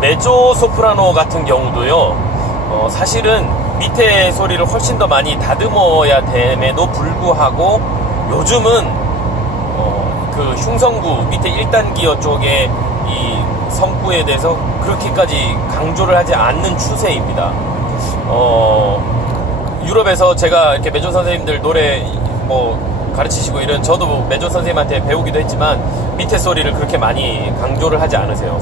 메조 소프라노 같은 경우도요, 사실은 밑에 소리를 훨씬 더 많이 다듬어야 됨에도 불구하고 요즘은 그 흉성구 밑에 1단 기어 쪽에 이 성구에 대해서 그렇게까지 강조를 하지 않는 추세입니다. 유럽에서 제가 이렇게 메조 선생님들 노래 뭐 가르치시고 이런, 저도 뭐 메조 선생님한테 배우기도 했지만 밑에 소리를 그렇게 많이 강조를 하지 않으세요.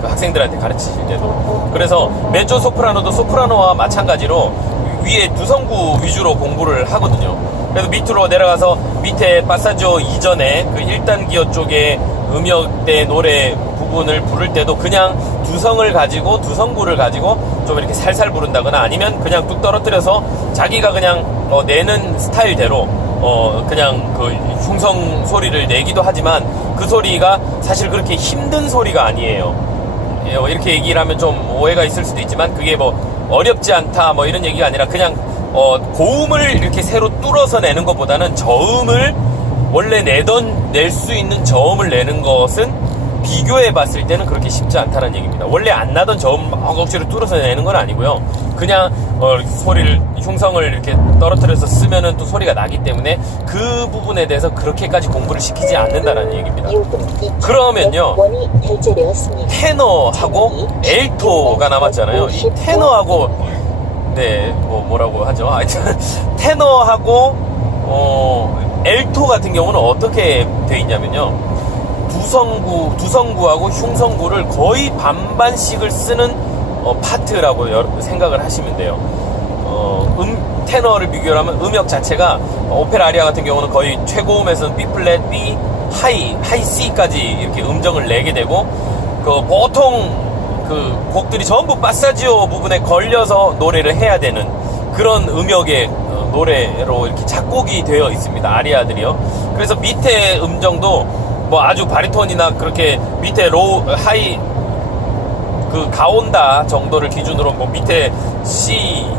그 학생들한테 가르치실 때도. 그래서 메조 소프라노도 소프라노와 마찬가지로 위에 두성구 위주로 공부를 하거든요. 그래서 밑으로 내려가서 밑에 파사지오 이전에 그 1단 기어 쪽에 음역대 노래 부분을 부를 때도 그냥 두성을 가지고 두성구를 가지고 좀 이렇게 살살 부른다거나 아니면 그냥 뚝 떨어뜨려서 자기가 그냥 내는 스타일대로 그냥 그 흉성 소리를 내기도 하지만 그 소리가 사실 그렇게 힘든 소리가 아니에요. 이렇게 얘기를 하면 좀 오해가 있을 수도 있지만 그게 뭐 어렵지 않다 뭐 이런 얘기가 아니라 그냥 고음을 이렇게 새로 뚫어서 내는 것보다는 저음을 원래 낼 수 있는 저음을 내는 것은 비교해 봤을 때는 그렇게 쉽지 않다는 얘기입니다. 원래 안 나던 저음 억지로 뚫어서 내는 건 아니고요. 그냥 소리를 흉성을 이렇게 떨어뜨려서 쓰면은 또 소리가 나기 때문에 그 부분에 대해서 그렇게까지 공부를 시키지 않는다는 얘기입니다. 그러면요, 테너하고 엘토가 남았잖아요. 이 테너하고 뭐라고 하죠? 하여튼 테너하고 엘토 같은 경우는 어떻게 돼 있냐면요, 두성구하고 흉성구를 거의 반반씩을 쓰는 파트라고 생각을 하시면 돼요. 테너를 비교하면 음역 자체가 오페라 아리아 같은 경우는 거의 최고음에서는 B 플랫, B, 하이 C까지 이렇게 음정을 내게 되고, 보통 그 곡들이 전부 파사지오 부분에 걸려서 노래를 해야 되는 그런 음역의 노래로 이렇게 작곡이 되어 있습니다. 아리아들이요. 그래서 밑에 음정도 뭐 아주 바리톤이나 그렇게 밑에 하이 그 가온다 정도를 기준으로 뭐 밑에 C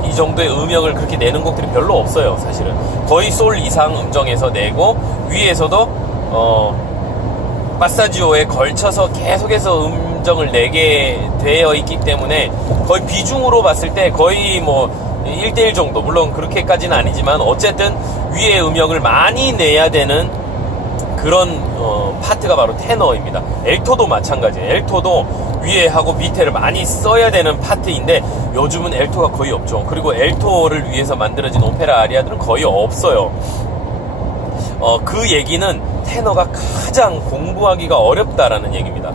이 정도의 음역을 그렇게 내는 곡들이 별로 없어요. 사실은 거의 솔 이상 음정에서 내고 위에서도 파사지오에 걸쳐서 계속해서 음정을 내게 되어 있기 때문에 거의 비중으로 봤을 때 거의 뭐 1대1 정도, 물론 그렇게까지는 아니지만 어쨌든 위에 음역을 많이 내야 되는 그런 파트가 바로 테너입니다. 엘토도 마찬가지예요. 엘토도 위에 하고 밑에를 많이 써야 되는 파트인데 요즘은 엘토가 거의 없죠. 그리고 엘토를 위해서 만들어진 오페라 아리아들은 거의 없어요. 그 얘기는 테너가 가장 공부하기가 어렵다라는 얘기입니다.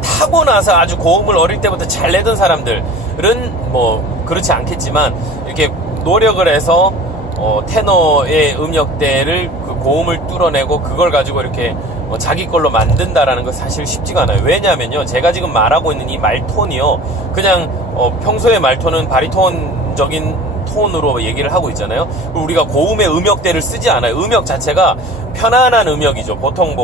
타고나서 아주 고음을 어릴 때부터 잘 내던 사람들은 뭐 그렇지 않겠지만 이렇게 노력을 해서 테너의 음역대를 그 고음을 뚫어내고 그걸 가지고 이렇게 자기 걸로 만든다라는 건 사실 쉽지가 않아요. 왜냐하면요, 제가 지금 말하고 있는 이 말톤이요, 그냥 평소의 말톤은 바리톤적인 톤으로 얘기를 하고 있잖아요. 우리가 고음의 음역대를 쓰지 않아요. 음역 자체가 편안한 음역이죠. 보통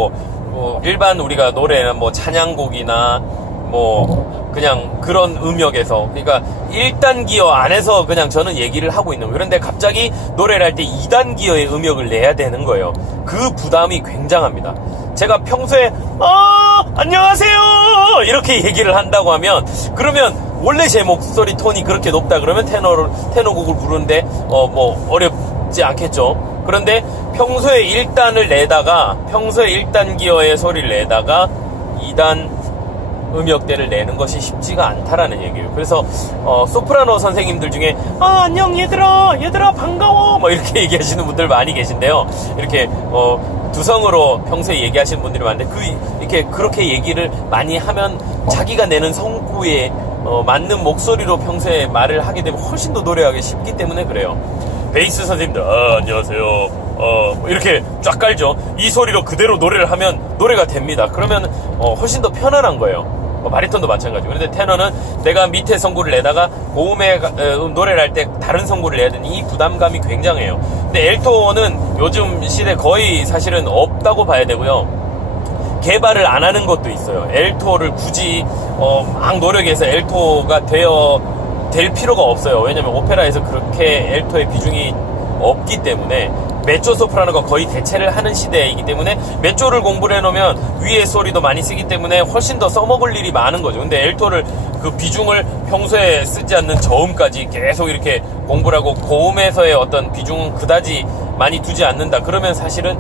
일반 우리가 노래는 뭐 찬양곡이나 뭐 그냥 그런 음역에서, 그러니까 1단 기어 안에서 그냥 저는 얘기를 하고 있는 거예요. 그런데 갑자기 노래를 할 때 2단 기어의 음역을 내야 되는 거예요. 그 부담이 굉장합니다. 제가 평소에 안녕하세요 이렇게 얘기를 한다고 하면, 그러면 원래 제 목소리 톤이 그렇게 높다 그러면 테너곡을 부르는데 뭐 어렵지 않겠죠. 그런데 평소에 1단을 내다가, 평소에 1단 기어의 소리를 내다가 2단 음역대를 내는 것이 쉽지가 않다라는 얘기예요. 그래서 소프라노 선생님들 중에 안녕 얘들아 반가워 뭐 이렇게 얘기하시는 분들 많이 계신데요. 이렇게 두성으로 평소에 얘기하시는 분들이 많은데 이렇게 그렇게 얘기를 많이 하면 자기가 내는 성구에 맞는 목소리로 평소에 말을 하게 되면 훨씬 더 노래하기 쉽기 때문에 그래요. 베이스 선생님들 안녕하세요 이렇게 쫙 깔죠. 이 소리로 그대로 노래를 하면 노래가 됩니다. 그러면 훨씬 더 편안한 거예요. 바리톤도 마찬가지고. 그런데 테너는 내가 밑에 성구를 내다가 고음에 노래를 할 때 다른 성구를 내야 되는 이 부담감이 굉장해요. 근데 엘토는 요즘 시대 거의 사실은 없다고 봐야 되고요. 개발을 안 하는 것도 있어요. 엘토를 굳이 막 노력해서 엘토가 될 필요가 없어요. 왜냐면 오페라에서 그렇게 엘토의 비중이 없기 때문에 메조 소프라노가 거의 대체를 하는 시대이기 때문에 메조를 공부를 해놓으면 위에 소리도 많이 쓰기 때문에 훨씬 더 써먹을 일이 많은 거죠. 근데 엘토를 그 비중을 평소에 쓰지 않는 저음까지 계속 이렇게 공부를 하고 고음에서의 어떤 비중은 그다지 많이 두지 않는다. 그러면 사실은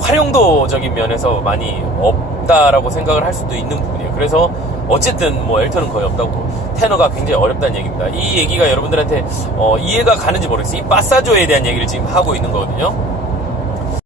활용도적인 면에서 많이 없다라고 생각을 할 수도 있는 부분이에요. 그래서 어쨌든 뭐 엘토는 거의 없다고, 테너가 굉장히 어렵다는 얘기입니다. 이 얘기가 여러분들한테 이해가 가는지 모르겠어요. 이 빠사조에 대한 얘기를 지금 하고 있는 거거든요.